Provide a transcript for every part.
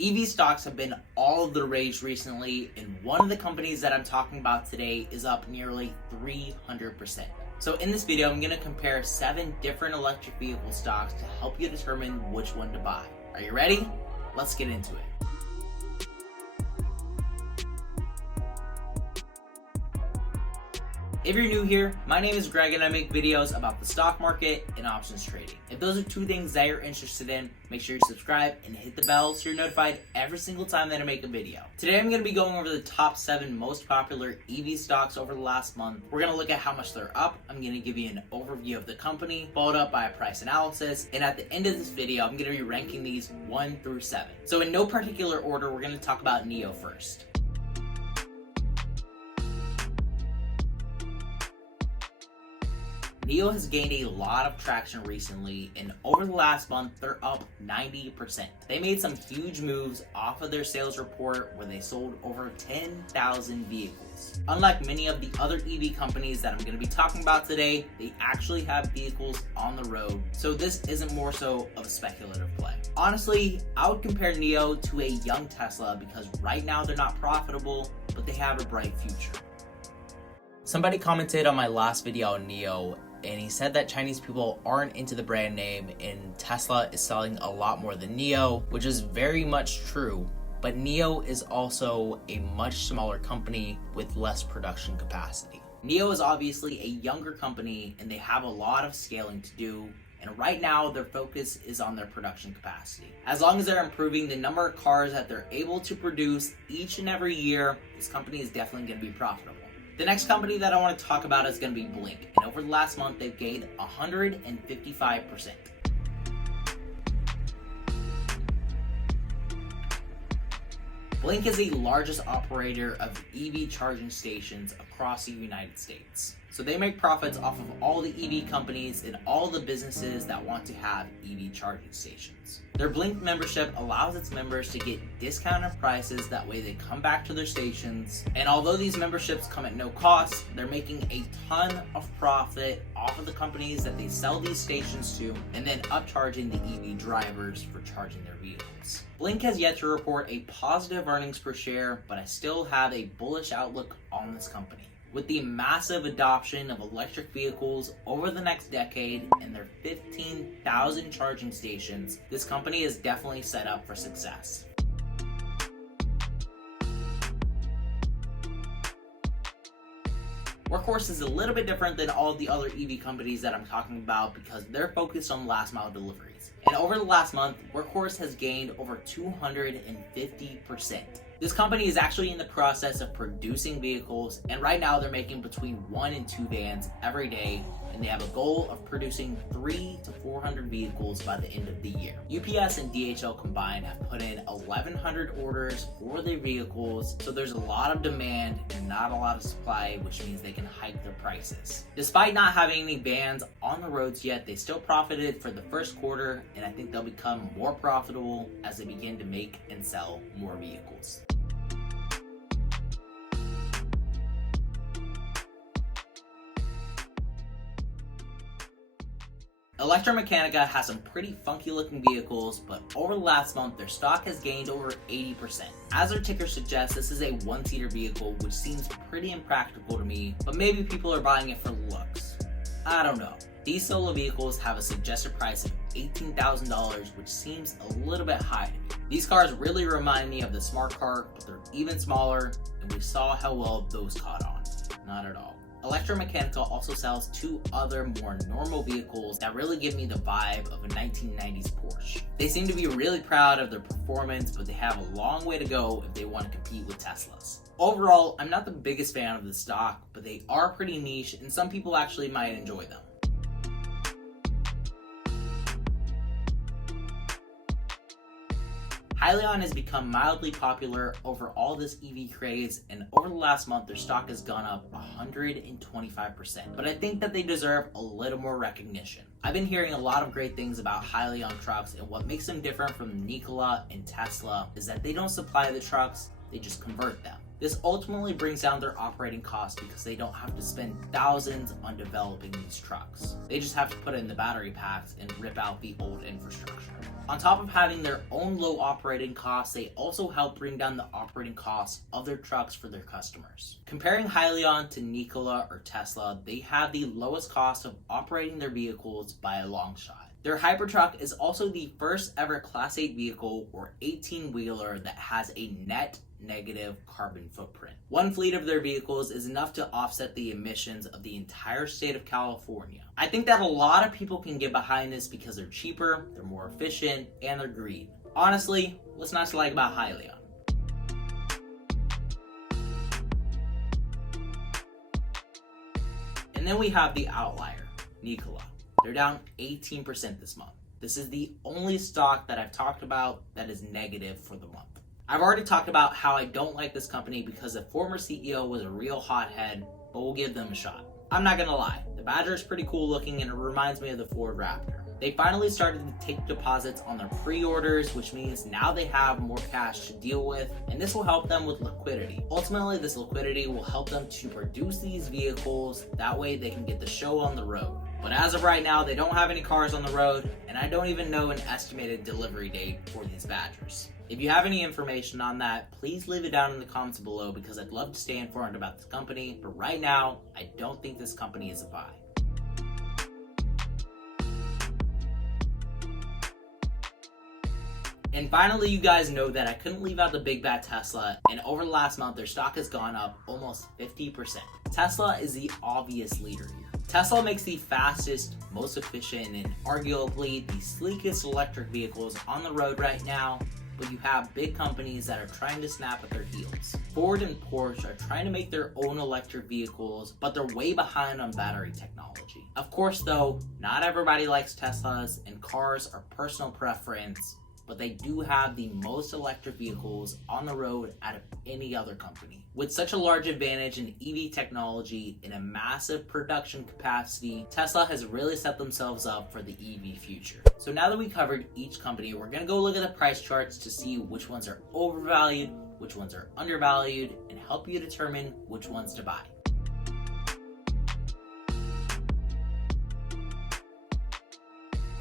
EV stocks have been all of the rage recently, and one of the companies that I'm talking about today is up nearly 300%. So in this video, I'm going to compare 7 different electric vehicle stocks to help you determine which one to buy. Are you ready? Let's get into it. If you're new here, my name is Greg and I make videos about the stock market and options trading. If those are 2 things that you're interested in, make sure you subscribe and hit the bell so you're notified every single time that I make a video. Today I'm going to be going over the top 7 most popular EV stocks over the last month. We're going to look at how much they're up. I'm going to give you an overview of the company, followed up by a price analysis, and at the end of this video, I'm going to be ranking these 1 through 7. So in no particular order, we're going to talk about NIO first. NIO has gained a lot of traction recently, and over the last month, they're up 90%. They made some huge moves off of their sales report where they sold over 10,000 vehicles. Unlike many of the other EV companies that I'm going to be talking about today, they actually have vehicles on the road, so this isn't more so of a speculative play. Honestly, I would compare NIO to a young Tesla because right now they're not profitable, but they have a bright future. Somebody commented on my last video on NIO, and he said that Chinese people aren't into the brand name and Tesla is selling a lot more than NIO, which is very much true, but NIO is also a much smaller company with less production capacity. NIO is obviously a younger company and they have a lot of scaling to do, and right now their focus is on their production capacity. As long as they're improving the number of cars that they're able to produce each and every year, this company is definitely going to be profitable. The next company that I want to talk about is going to be Blink, and over the last month they've gained 155%. Blink is the largest operator of EV charging stations across the United States. So they make profits off of all the EV companies and all the businesses that want to have EV charging stations. Their Blink membership allows its members to get discounted prices, that way they come back to their stations. And although these memberships come at no cost, they're making a ton of profit off of the companies that they sell these stations to and then upcharging the EV drivers for charging their vehicles. Blink has yet to report a positive earnings per share, but I still have a bullish outlook on this company. With the massive adoption of electric vehicles over the next decade and their 15,000 charging stations, this company is definitely set up for success. Workhorse is a little bit different than all the other EV companies that I'm talking about because they're focused on last mile deliveries. And over the last month, Workhorse has gained over 250%. This company is actually in the process of producing vehicles, and right now they're making between 1 and 2 vans every day, and they have a goal of producing 300 to 400 vehicles by the end of the year. UPS and DHL combined have put in 1,100 orders for their vehicles, so there's a lot of demand and not a lot of supply, which means they can hike their prices. Despite not having any vans on the roads yet, they still profited for the first quarter, and I think they'll become more profitable as they begin to make and sell more vehicles. Electrameccanica has some pretty funky looking vehicles, but over the last month their stock has gained over 80%. As their ticker suggests, this is a 1-seater vehicle, which seems pretty impractical to me, but maybe people are buying it for looks. I don't know. These solo vehicles have a suggested price of $18,000, which seems a little bit high to me. These cars really remind me of the smart car, but they're even smaller, and we saw how well those caught on. Not at all. Electrameccanica also sells 2 other more normal vehicles that really give me the vibe of a 1990s Porsche. They seem to be really proud of their performance, but they have a long way to go if they want to compete with Teslas. Overall, I'm not the biggest fan of the stock, but they are pretty niche and some people actually might enjoy them. Hyliion has become mildly popular over all this EV craze, and over the last month their stock has gone up 125%, but I think that they deserve a little more recognition. I've been hearing a lot of great things about Hyliion trucks, and what makes them different from Nikola and Tesla is that they don't supply the trucks, they just convert them. This ultimately brings down their operating costs because they don't have to spend thousands on developing these trucks. They just have to put in the battery packs and rip out the old infrastructure. On top of having their own low operating costs, they also help bring down the operating costs of their trucks for their customers. Comparing Hyliion to Nikola or Tesla, they have the lowest cost of operating their vehicles by a long shot. Their Hypertruck is also the first ever Class 8 vehicle or 18-wheeler that has a net negative carbon footprint. One fleet of their vehicles is enough to offset the emissions of the entire state of California. I think that a lot of people can get behind this because they're cheaper, they're more efficient, and they're green. Honestly, what's not to like about Hyliion? And then we have the outlier, Nikola. They're down 18% this month. This is the only stock that I've talked about that is negative for the month. I've already talked about how I don't like this company because the former CEO was a real hothead, but we'll give them a shot. I'm not gonna lie, the Badger is pretty cool looking and it reminds me of the Ford Raptor. They finally started to take deposits on their pre-orders, which means now they have more cash to deal with, and this will help them with liquidity. Ultimately, this liquidity will help them to produce these vehicles, that way they can get the show on the road. But as of right now, they don't have any cars on the road, and I don't even know an estimated delivery date for these Badgers. If you have any information on that, please leave it down in the comments below because I'd love to stay informed about this company, but right now, I don't think this company is a buy. And finally, you guys know that I couldn't leave out the big bad Tesla, and over the last month, their stock has gone up almost 50%. Tesla is the obvious leader here. Tesla makes the fastest, most efficient, and arguably the sleekest electric vehicles on the road right now, but you have big companies that are trying to snap at their heels. Ford and Porsche are trying to make their own electric vehicles, but they're way behind on battery technology. Of course though, not everybody likes Teslas, and cars are personal preference, but they do have the most electric vehicles on the road out of any other company. With such a large advantage in EV technology and a massive production capacity, Tesla has really set themselves up for the EV future. So now that we covered each company, we're gonna go look at the price charts to see which ones are overvalued, which ones are undervalued, and help you determine which ones to buy.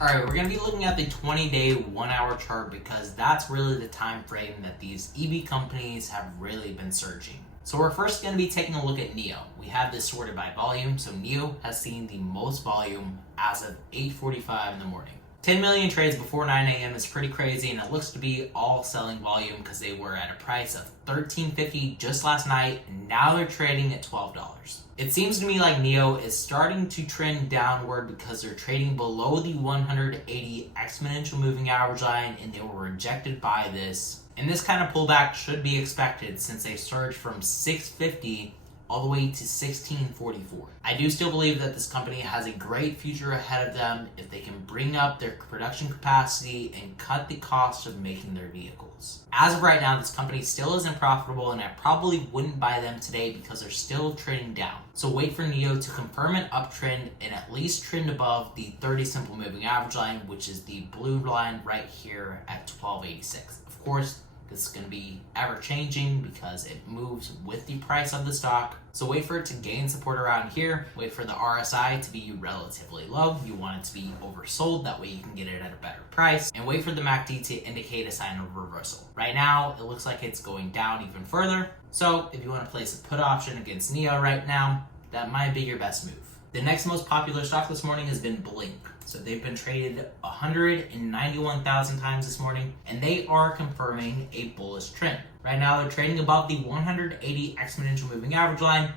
Alright, we're going to be looking at the 20-day 1-hour chart because that's really the time frame that these EV companies have really been surging. So we're first going to be taking a look at NIO. We have this sorted by volume, so NIO has seen the most volume as of 8:45 in the morning. 10 million trades before 9 a.m. is pretty crazy, and it looks to be all selling volume because they were at a price of $13.50 just last night, and now they're trading at $12. It seems to me like NIO is starting to trend downward because they're trading below the 180 exponential moving average line, and they were rejected by this. And this kind of pullback should be expected since they surged from 650 all the way to 1644. I do still believe that this company has a great future ahead of them if they can bring up their production capacity and cut the cost of making their vehicles. As of right now, this company still isn't profitable, and I probably wouldn't buy them today because they're still trading down. So wait for NIO to confirm an uptrend and at least trend above the 30 simple moving average line, which is the blue line right here at 1286. Of course, this is going to be ever changing because it moves with the price of the stock. So wait for it to gain support around here. Wait for the RSI to be relatively low. You want it to be oversold. That way you can get it at a better price. And wait for the MACD to indicate a sign of reversal. Right now, it looks like it's going down even further. So if you want to place a put option against NIO right now, that might be your best move. The next most popular stock this morning has been Blink. So they've been traded 191,000 times this morning, and they are confirming a bullish trend. Right now they're trading above the 180 exponential moving average line,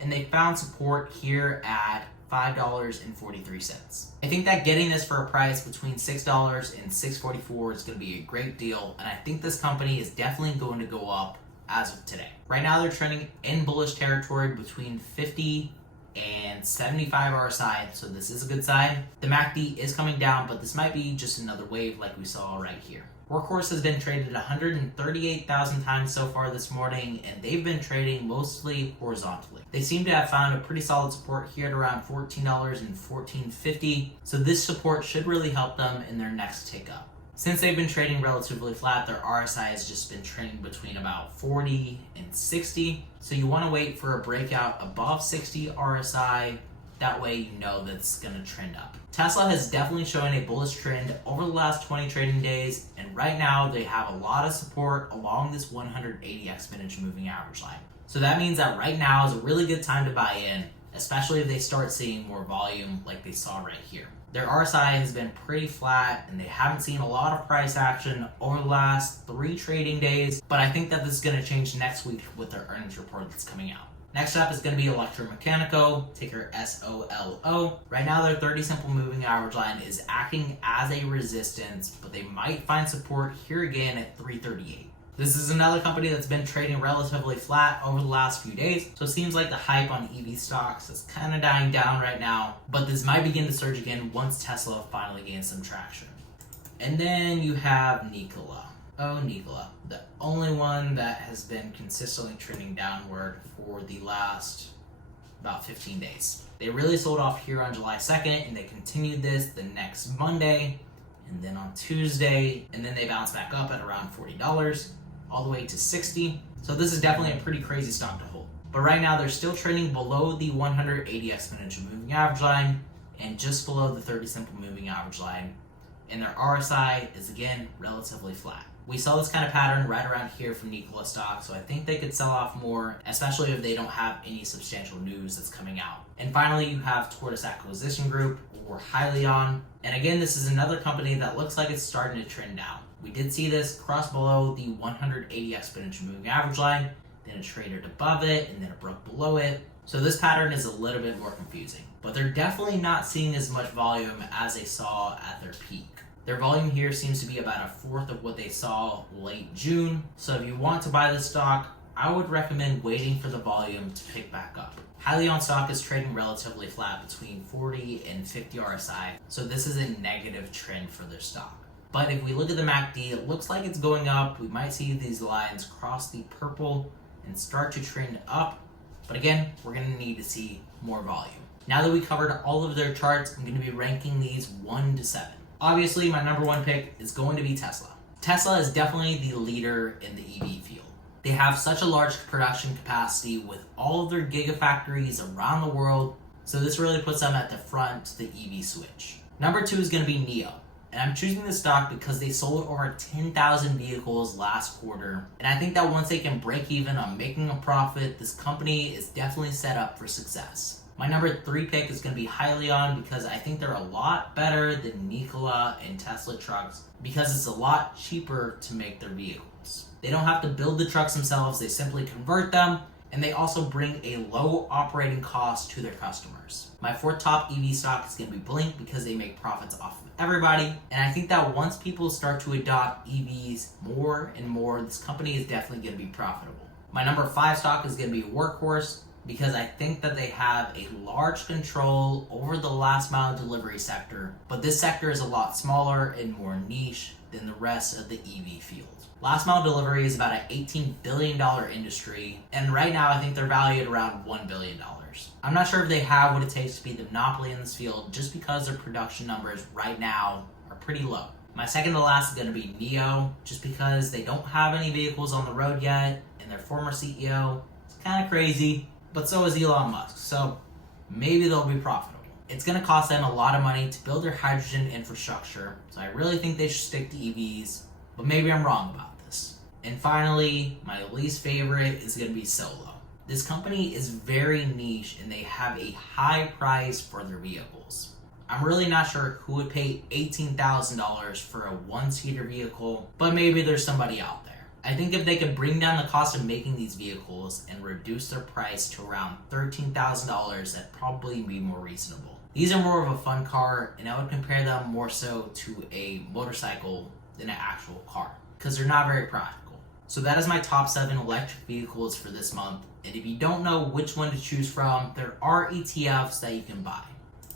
and they found support here at $5.43. I think that getting this for a price between $6 and $6.44 is going to be a great deal, and I think this company is definitely going to go up as of today. Right now they're trending in bullish territory between 50 and 75 RSI, so this is a good sign. The MACD is coming down, but this might be just another wave like we saw right here. Workhorse has been traded 138,000 times so far this morning, and they've been trading mostly horizontally. They seem to have found a pretty solid support here at around $14 and $14.50, so this support should really help them in their next tick up. Since they've been trading relatively flat, their RSI has just been trending between about 40 and 60. So you want to wait for a breakout above 60 RSI. That way you know that it's going to trend up. Tesla has definitely shown a bullish trend over the last 20 trading days, and right now they have a lot of support along this 180 exponential moving average line. So that means that right now is a really good time to buy in, especially if they start seeing more volume like they saw right here. Their RSI has been pretty flat and they haven't seen a lot of price action over the last 3 trading days, but I think that this is going to change next week with their earnings report that's coming out. Next up is going to be Electrameccanica, ticker SOLO. Right now their 30 simple moving average line is acting as a resistance, but they might find support here again at 338. This is another company that's been trading relatively flat over the last few days, so it seems like the hype on EV stocks is kind of dying down right now, but this might begin to surge again once Tesla finally gains some traction. And then you have Nikola. Oh, Nikola, the only one that has been consistently trending downward for the last about 15 days. They really sold off here on July 2nd, and they continued this the next Monday, and then on Tuesday, and then they bounced back up at around $40. All the way to 60. So this is definitely a pretty crazy stock to hold. But right now they're still trading below the 180 exponential moving average line and just below the 30 simple moving average line. And their RSI is again relatively flat. We saw this kind of pattern right around here from Nikola stock, so I think they could sell off more, especially if they don't have any substantial news that's coming out. And finally, you have Tortoise Acquisition Group, or Hyliion. And again, this is another company that looks like it's starting to trend down. We did see this cross below the 180 exponential moving average line, then it traded above it, and then it broke below it. So this pattern is a little bit more confusing, but they're definitely not seeing as much volume as they saw at their peak. Their volume here seems to be about a fourth of what they saw late June. So if you want to buy this stock, I would recommend waiting for the volume to pick back up. Hyliion stock is trading relatively flat between 40 and 50 RSI, so this is a negative trend for their stock. But if we look at the MACD, it looks like it's going up. We might see these lines cross the purple and start to trend up. But again, we're going to need to see more volume. Now that we covered all of their charts, I'm going to be ranking these 1 to 7. Obviously, my number 1 pick is going to be Tesla. Tesla is definitely the leader in the EV field. They have such a large production capacity with all of their gigafactories around the world, so this really puts them at the front to the EV switch. Number 2 is going to be NIO. And I'm choosing this stock because they sold over 10,000 vehicles last quarter. And I think that once they can break even on making a profit, this company is definitely set up for success. My number 3 pick is going to be Hyliion because I think they're a lot better than Nikola and Tesla trucks because it's a lot cheaper to make their vehicles. They don't have to build the trucks themselves, they simply convert them, and they also bring a low operating cost to their customers. My 4th top EV stock is going to be Blink because they make profits off of everybody, and I think that once people start to adopt EVs more and more, this company is definitely going to be profitable. My number 5 stock is going to be Workhorse because I think that they have a large control over the last mile delivery sector, but this sector is a lot smaller and more niche than the rest of the EV field. Last mile delivery is about an $18 billion industry, and right now I think they're valued around $1 billion. I'm not sure if they have what it takes to be the monopoly in this field just because their production numbers right now are pretty low. My second to last is going to be NIO, just because they don't have any vehicles on the road yet, and their former CEO is kind of crazy, but so is Elon Musk, so maybe they'll be profitable. It's going to cost them a lot of money to build their hydrogen infrastructure, so I really think they should stick to EVs, but maybe I'm wrong about this. And finally, my least favorite is going to be Solo. This company is very niche and they have a high price for their vehicles. I'm really not sure who would pay $18,000 for a one-seater vehicle, but maybe there's somebody out there. I think if they could bring down the cost of making these vehicles and reduce their price to around $13,000, that'd probably be more reasonable. These are more of a fun car, and I would compare them more so to a motorcycle than an actual car, because they're not very practical. So that is my top 7 electric vehicles for this month, and if you don't know which one to choose from, there are ETFs that you can buy.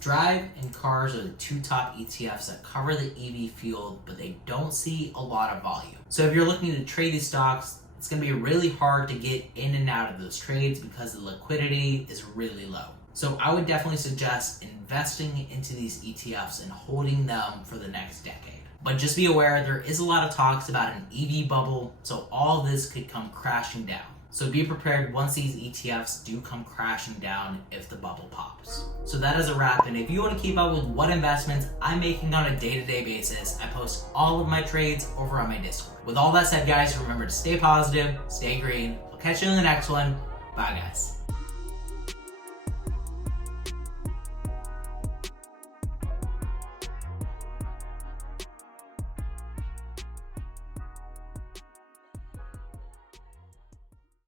Drive and Cars are the 2 top ETFs that cover the EV field, but they don't see a lot of volume. So if you're looking to trade these stocks, it's going to be really hard to get in and out of those trades because the liquidity is really low. So I would definitely suggest investing into these ETFs and holding them for the next decade. But just be aware, there is a lot of talks about an EV bubble, so all this could come crashing down. So be prepared once these ETFs do come crashing down if the bubble pops. So that is a wrap, and if you want to keep up with what investments I'm making on a day-to-day basis, I post all of my trades over on my Discord. With all that said, guys, remember to stay positive, stay green. I'll catch you in the next one. Bye, guys.